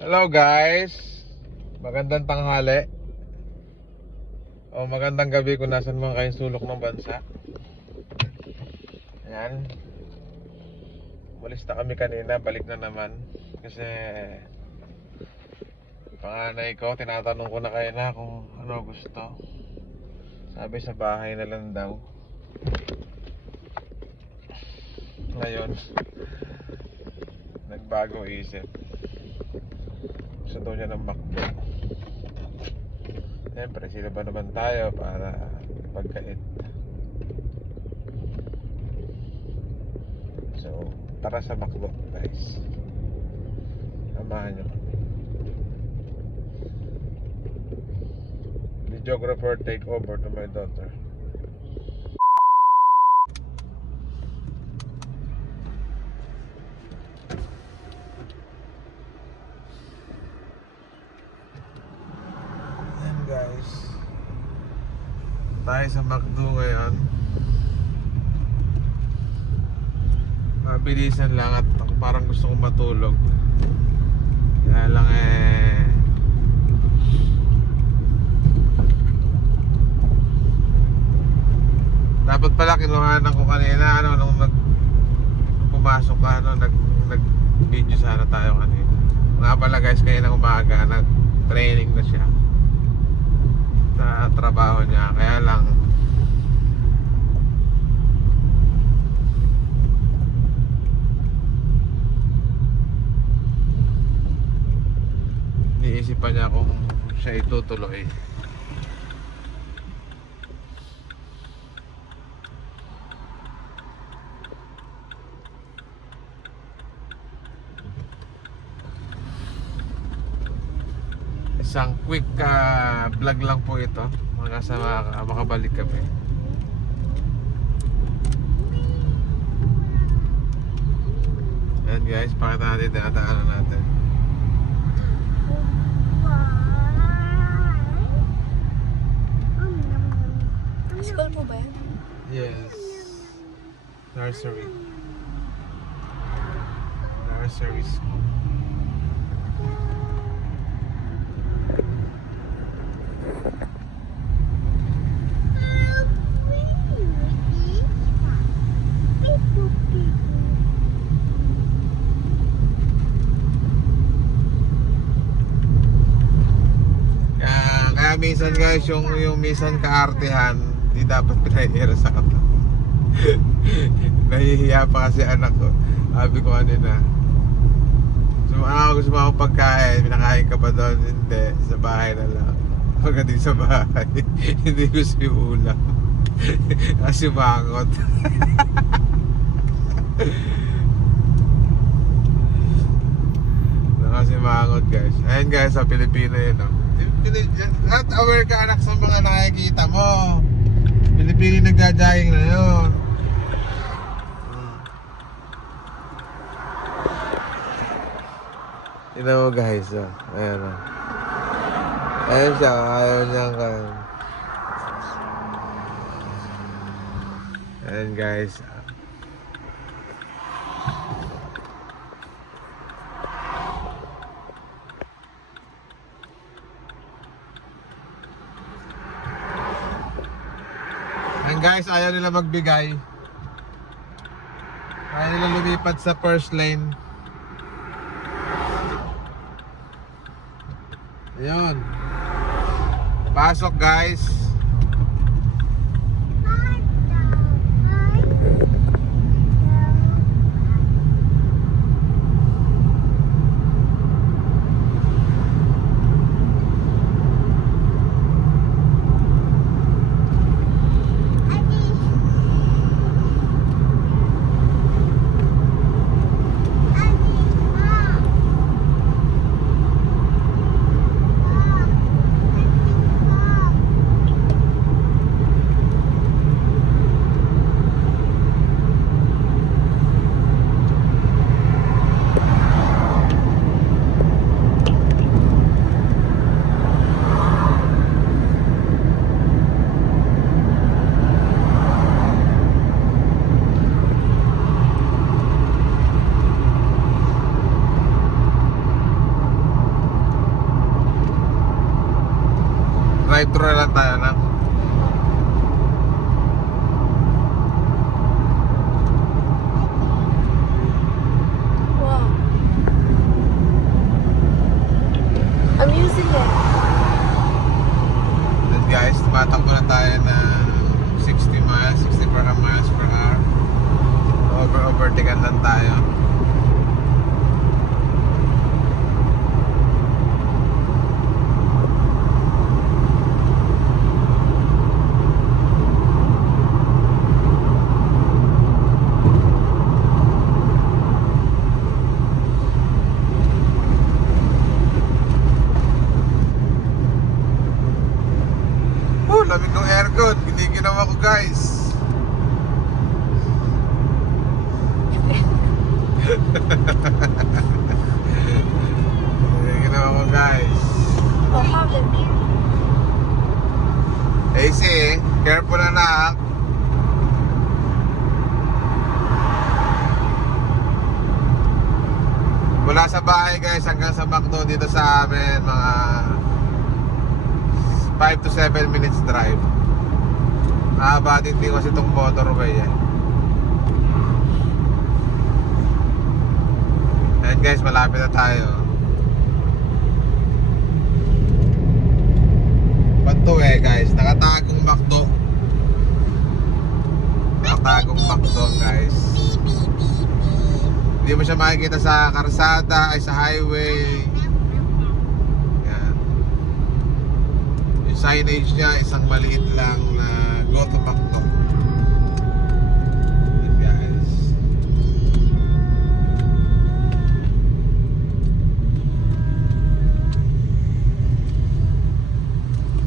Hello guys, magandang tanghali o magandang gabi kung nasan man kayong sulok ng bansa. Ayan, umalis na kami kanina, balik na naman. Kasi panganay ko, tinatanong ko na kayo na kung ano gusto. Sabi sa bahay na lang daw. Ngayon nagbago isip, gusto daw niya ng McDo. Siyempre, sino ba naman tayo para pagkait. So, tara sa McDo guys, samahan nyo kami. Videographer take over to my daughter. Guys, tayo sa McDo ngayon. Mabilisan lang at ako parang gusto kong matulog. Kaya lang dapat pala kinuhanan ko kanina nung pumasok ka nag video sana tayo kanina. Nga pala guys, kanina umaga nag training na siya sa trabaho niya, kaya lang iniisipan niya kung siya itutuloy. Isang quick vlog lang po ito mga kasama, makabalik kami. Ayan guys, pakita natin dinadaanan natin. School po ba yan? Yes. Nursery school. Kaya minsan guys, yung minsan kaartehan, di dapat pinahihira sa kata. Nahihiya pa kasi anak ko. Sabi ko kanina, gusto mo ako pagkain, pinakain ka pa doon? Hindi, sa bahay na lang. Pagdating sa bahay, hindi gusto yung ulam. Kasi mangot. Kasi mangot guys. Ayan guys, sa Pilipino yun. At aware ka anak sa mga nakikita mo. Pilipino nagdadaying na yun. Tignan mo guys, ayan o. Ayan siya, ayaw niyang kain. Ayan guys. Ayan guys, ayaw nila magbigay. Ayaw nila lumipat sa first lane. Ayun. Pasok guys. Drive-thru na lang tayo na. Wow. I'm using it. And guys, tumatakbo na tayo ng 60 miles, 60 miles per hour. Overtaken lang tayo. Lamig ng aircon, giniginaw ako guys. Giniginaw ako guys. Oh, have it. AC, careful anak. Mula sa bahay guys hanggang sa McDo dito sa amin mga 5 to 7 minutes drive. Nakabatin din kasi itong motorway eh. Ayan guys, malapit na tayo. Panto eh guys, nakatagong McDo. Nakatagong McDo guys. Hindi mo siya makikita sa karsada, ay sa highway. Signage niya isang maliit lang na go to McDo. Guys.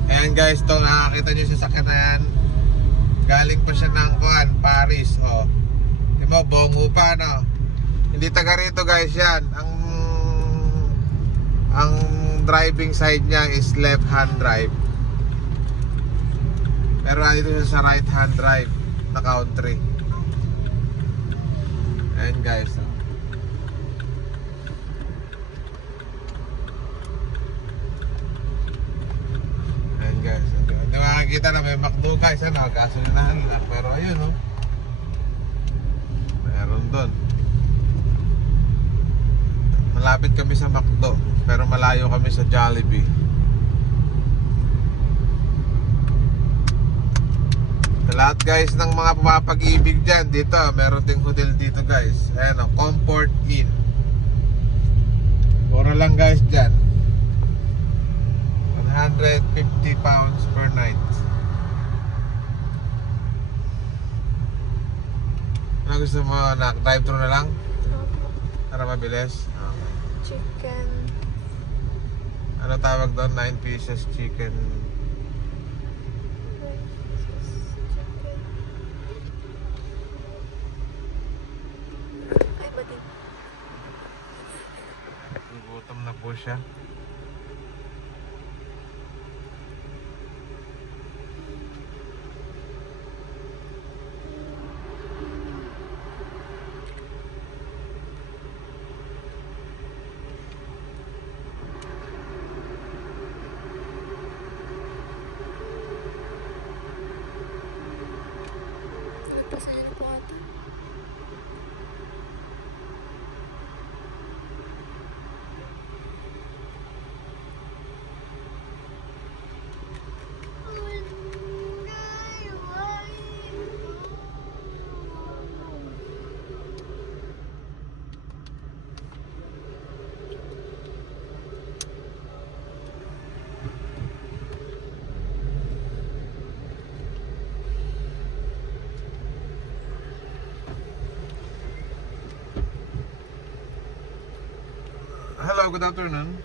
Ayan guys, to nakakita nyo sa sakyan na yan. Galing pa siya ng Paris. Oh. Di ba, bongo pa no? Hindi taga rito guys yan. Ang driving side niya is left hand drive. Pero nandito siya sa right hand drive na country. Ayan guys. Ayan guys. Hindi makikita na may McDo guys. Ano, gasolinahan lang. Pero ayun oh. Meron doon. Malapit kami sa McDo. Pero malayo kami sa Jollibee. Sa lahat guys ng mga pumapag-ibig dyan, dito meron ding hotel dito guys. Ayan o, Comfort Inn. Mura lang guys dyan, 150 pounds per night. Ano gusto mo anak? Drive-thru na lang? Para mabilis? Chicken. Ano tawag doon? 9 pieces chicken. Ay, bati. Gugutom na po siya. Pasaya na po ata. Hello, good afternoon.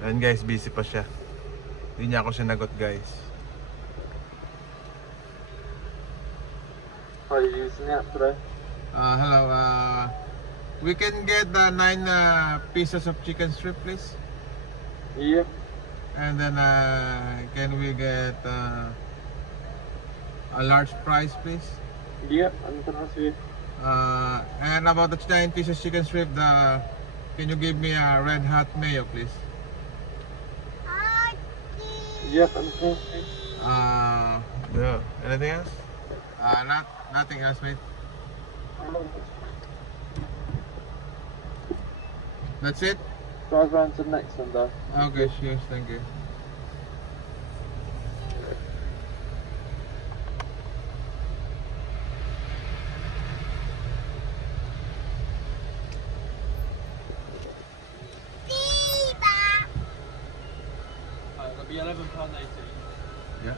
Ayan guys, busy pa siya. Hindi niya ako sinagot guys. Are you using that today? Hello, we can get 9 pieces of chicken strip please. Yeah. And then can we get a large fries please? Yeah, I'm gonna see. And about the 9 pieces chicken strip, the Can you give me a red hot mayo, please? Yep, I'm okay. No. Anything else? Nothing else, mate. That's it? Drive around to the next one, though. Okay, cheers. Thank you. It'll be £11.80. Yeah.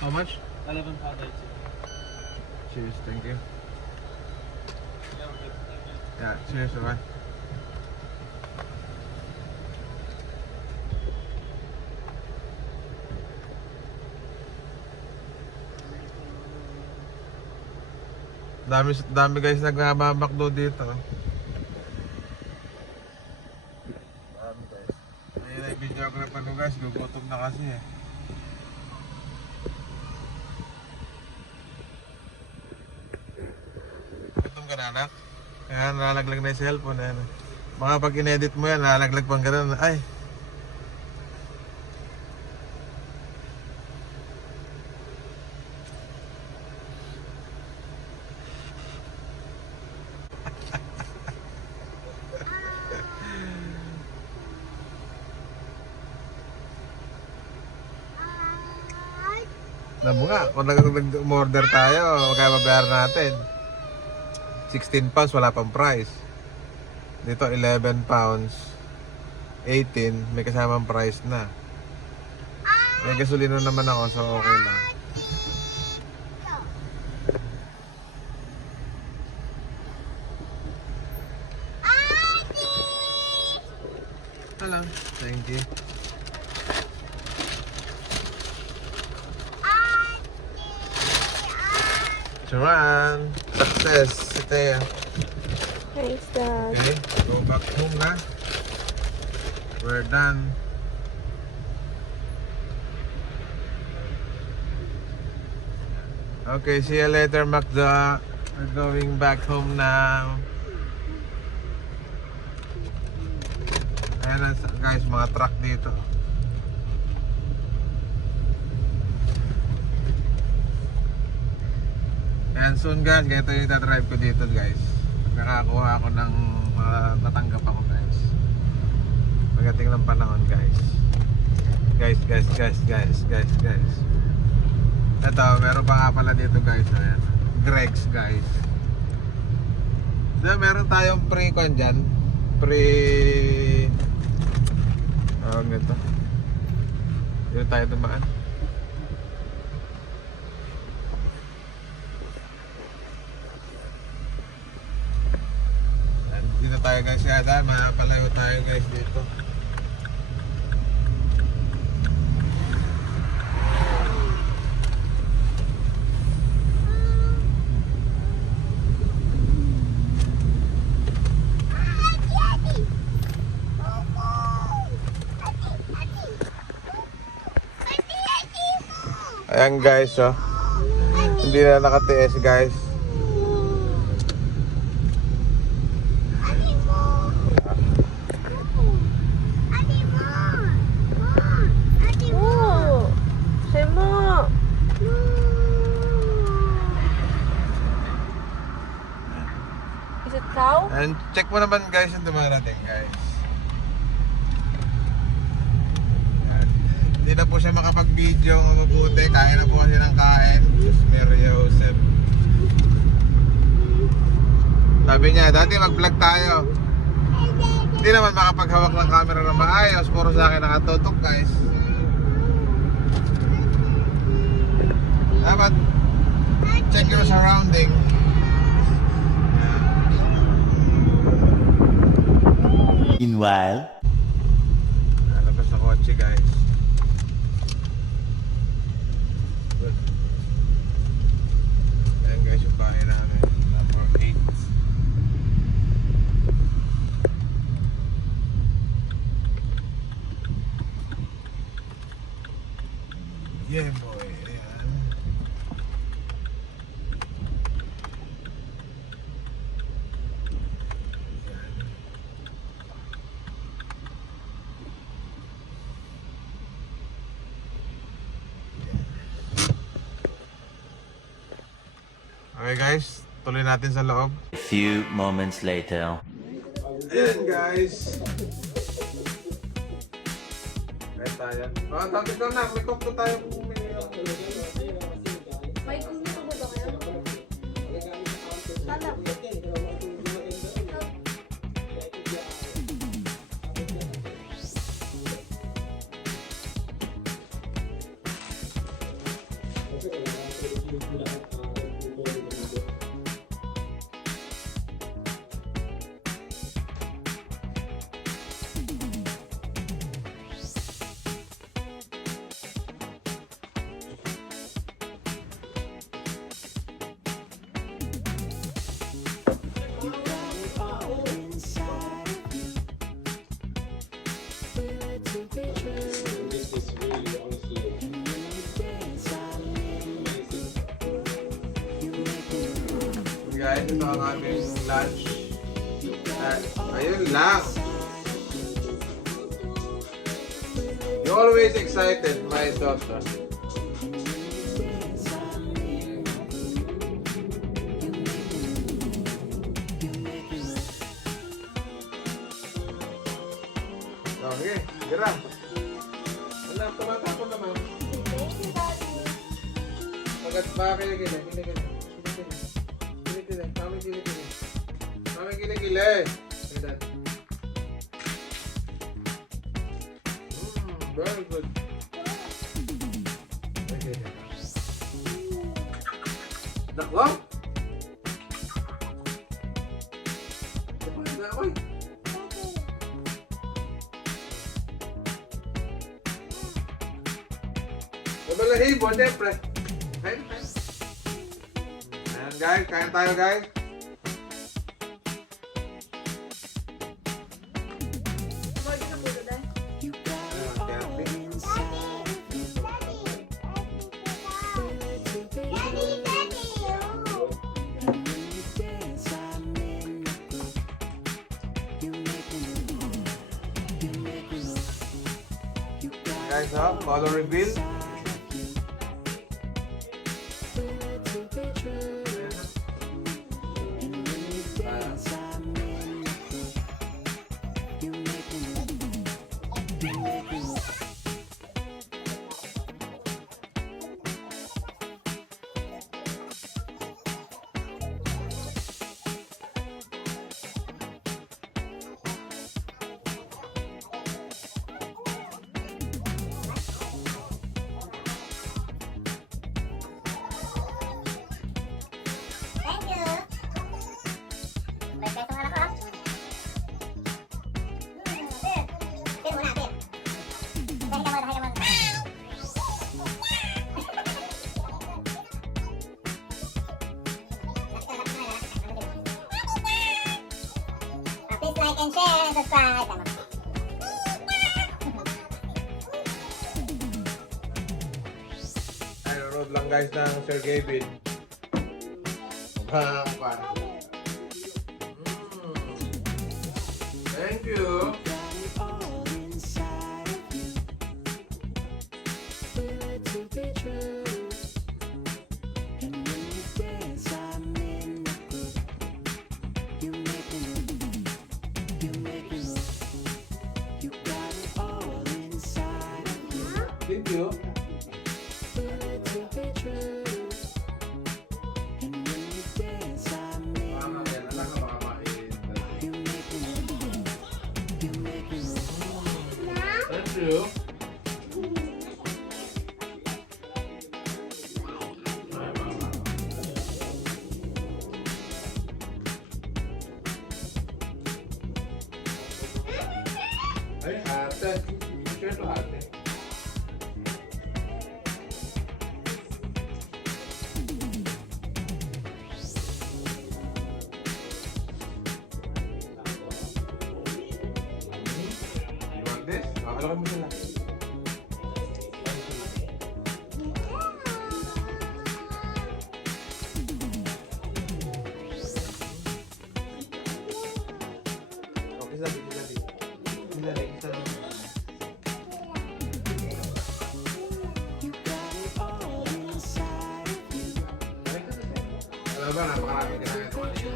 How much? £11.80. Cheers. Thank you. Yeah, we're good. Thank you. Yeah, cheers. Bye. Dami guys nagmamakdo dito. Dami guys. Ayun ay videographer ko guys, gugutom na kasi eh. Gutom ka na anak? Kaya nalalaglag na yung cellphone eh. Baka pag in-edit mo yan, nalalaglag pang gano'n. Ay! Alam mo nga, kung nag-order tayo, magkaya mabayar natin. 16 pounds, wala pang price. Dito, 11 pounds. 18, may kasamang price na. May gasolina naman ako, so okay lang. Ito lang. Thank you. Charan! Success! Ito. Thanks, Dad. Okay, go back home na. We're done. Okay, see you later, Macda. We're going back home now. Ayan na guys, mga truck dito. And soon guys, ganito yung drive ko dito guys. Nakakakuha ako ng natanggap ako guys. Pagdating ng panahon guys. Guys. Ito, meron pa nga pala dito guys. Ayan. Greg's guys. Meron tayong pre-con dyan. Ganito. Dito tayo dumaan. Dito tayo guys, yata mapalayo tayo guys dito. Ayan guys, oh. Hindi na nakatiis guys. Oh, Shema. Is it cow? And check mo naman guys yung dumarating guys. Ayan. Hindi na po siya makapag-video ng mabuti. Kaya na po kasi ng kain. Diyos Mary Joseph. Sabi niya, dati mag-vlog tayo. Hindi naman makapaghawak ng camera na maayos. Puro sa akin nakatutok guys. Dapat check your surrounding. Meanwhile, Nalabas na kotse guys. Good. Ayan guys yung bahay namin. Number 8. Yeah boy. Ayan. Okay guys, tuloy natin sa loob. A few moments later. Ayan guys. Kaya tayo. Tapos ka na, may cook na tayo. May kumito ba kayo? Alam. Guys, ito ang aming lunch. Ayun lang. You're always excited, my daughter. Okay, gira. Wala, tumatapon naman. Thank you, Daddy. Pagkat ba kilikili? Kilikili. Kilikili. Kami kilikili. Kami kilikili. Like that. Very good. Okay. Nako? Kumain na ako eh. Nabalahibo, siyempre. Kain, kain. Ayan guys, kain tayo guys. Pwede na po, Daddy. Ayan, kerte. Guys, color reveal. Thank you. May peso nga ako. Pin. Pin muna, pin. Dahil ka muna. Please like and share and subscribe. Tama. Nanonood lang guys ng Sir Gavin. Mukha. Thank you. Thank you. Thank you. Ay, ate. Share to ate. You want this? Kakalaki mo sila. Okay, sabi. Alam Ano ba? Napakarami ka na ito kanina.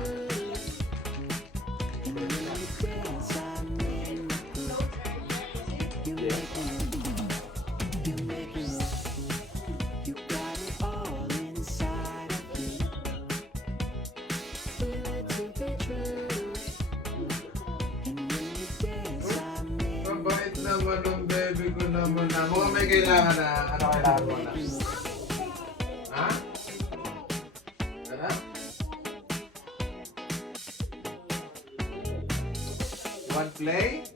Mabait naman ang baby ko naman na. Mukhang may kailangan na. Ano kailangan mo na? Ha? Ano? Want play?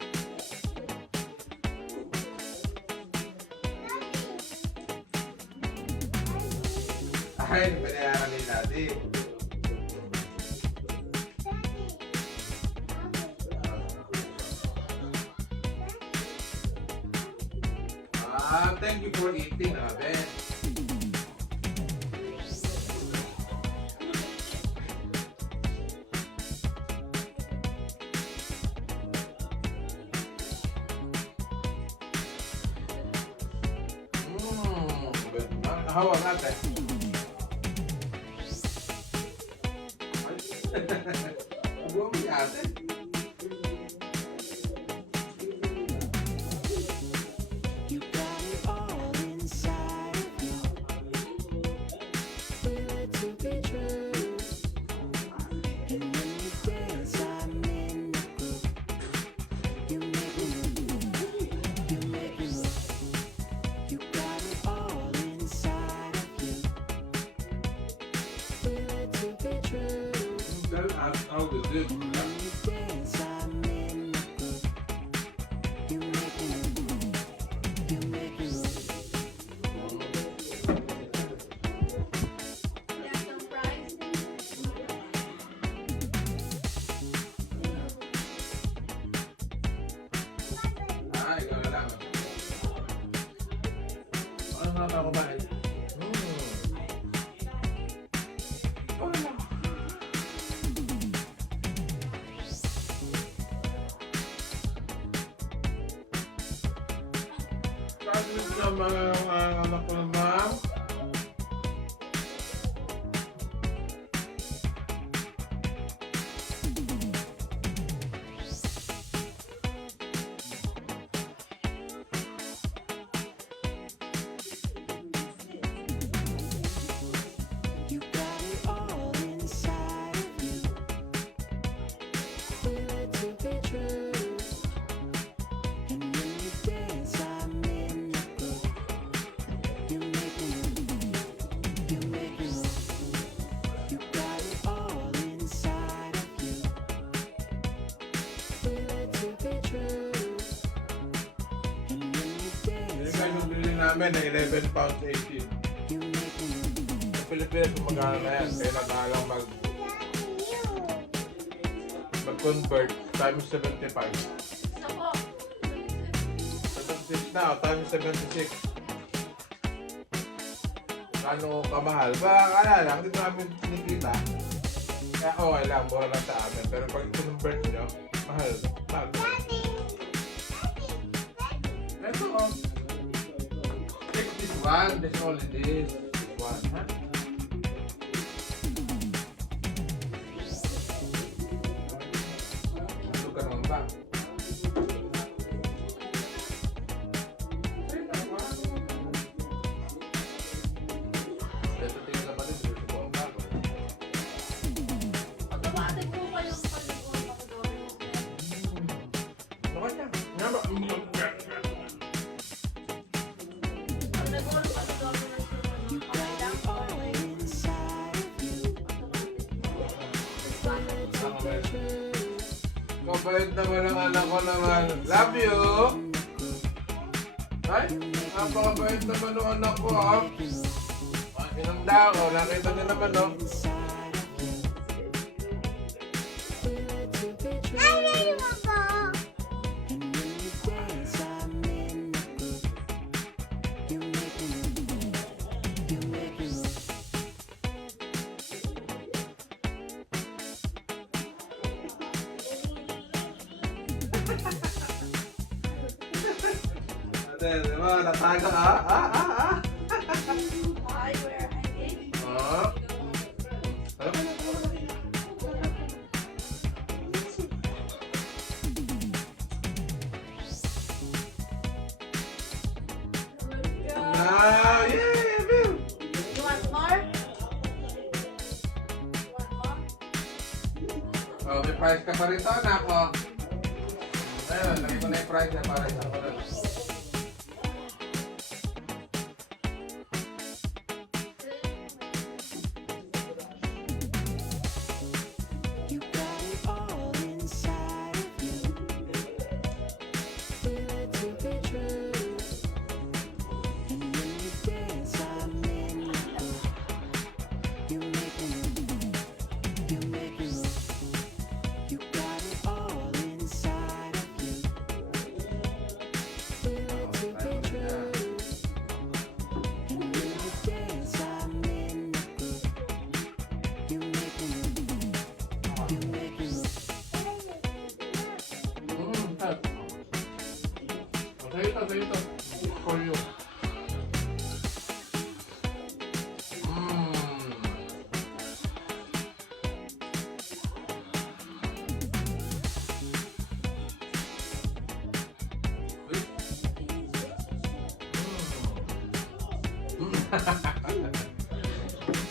Ay, pinayaran ni Daddy. Thank you for eating, Abe. Nakahawa natin. Huwag mo natin. How is it? Yeah, some fries. Ay, ikaw na lang. Ano nga ba kumain? Kasi sa mga anak ko naman. Yung guys, yung bili namin na 11 pounds 18. Sa Pilipinas, magkano na yan. Kaya nag-aalang mag-convert times 75. Ako. 76 na, times 76. Ano kamahal? Ba, kaya lang, dito namin kinikita. Kaya okay lang, mura lang sa amin. Pero pag convert nyo, mahal. Mahal. Ito, oh. Take this one, there's only this one, ha? Ano ka naman ba? Ito tingin naman din, dito po ang bago. Automatic po kayong paliguan ako doon. Bakit yan? Nga ba? Pag nag-work ako doon, okay lang po. Mabait naman ang anak ko naman. Love you! Ay, napakabait naman ang anak ko, ha? Inanda ako, nakita niyo naman, no? Ate, di ba? Nataga, Why, where I did. Alam mo na. Wow! Yay! Bill! You want more? You want more? Oh, may prize ka pa rin to, anak ko. Ayun, lagay ko na yung prize na para isang ko na. You got it all inside of you. Feel it to be true. And when you dance, I'm in the mood. You make me move. You make me move. You got it all inside of you. Feel it to be true. And when you dance, I'm in the mood. You make me move. You make me move. Sa'yo ito. For you.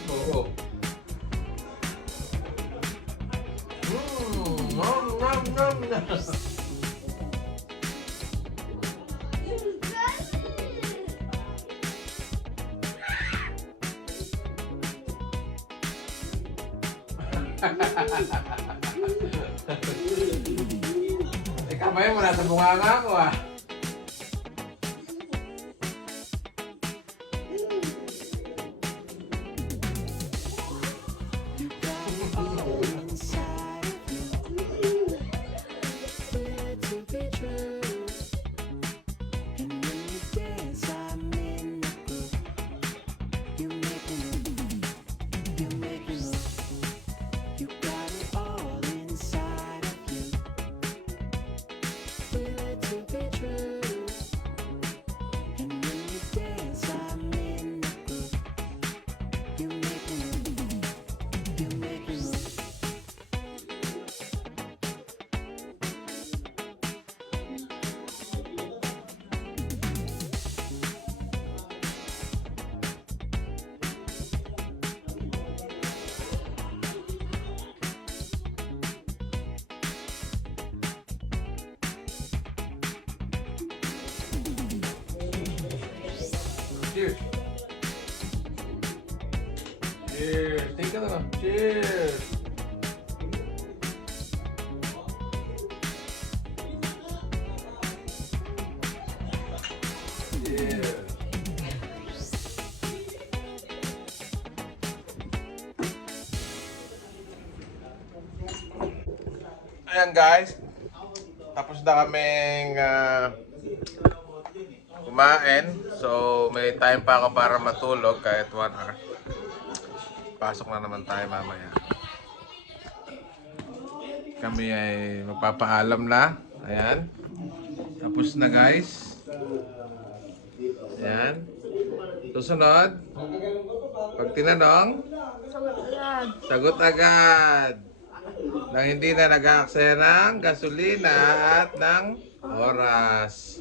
Oo. Nom, nom, nom, nom. Kamay mo nasa bunganga ko ah. You got it all inside of you. Feel it to be true. And when you dance, I'm in the groove. You make me move. You make me move. You got it all inside of you. Feel it to be true. And when you dance, I'm in the groove. You make me move. You make me move. Cheers. Cheers. Take ka na lang. Cheers. Cheers. Ayan guys. Tapos na kaming kumain. So may time pa ako para matulog kahit 1 hour. Pasok na naman tayo mamaya. Kami ay magpapaalam na. Ayan. Tapos na guys. Ayan. Susunod. Pag tinanong, sagot agad. Nang hindi na nag-aaksaya ng gasolina at ng oras.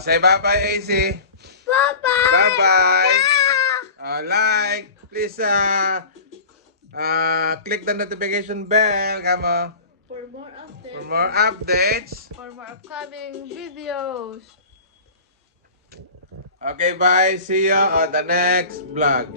Say bye-bye, AC. Bye-bye! Bye-bye. Like, please click the notification bell. Come on. For more updates. For more updates. For more upcoming videos. Okay, bye. See you on the next vlog.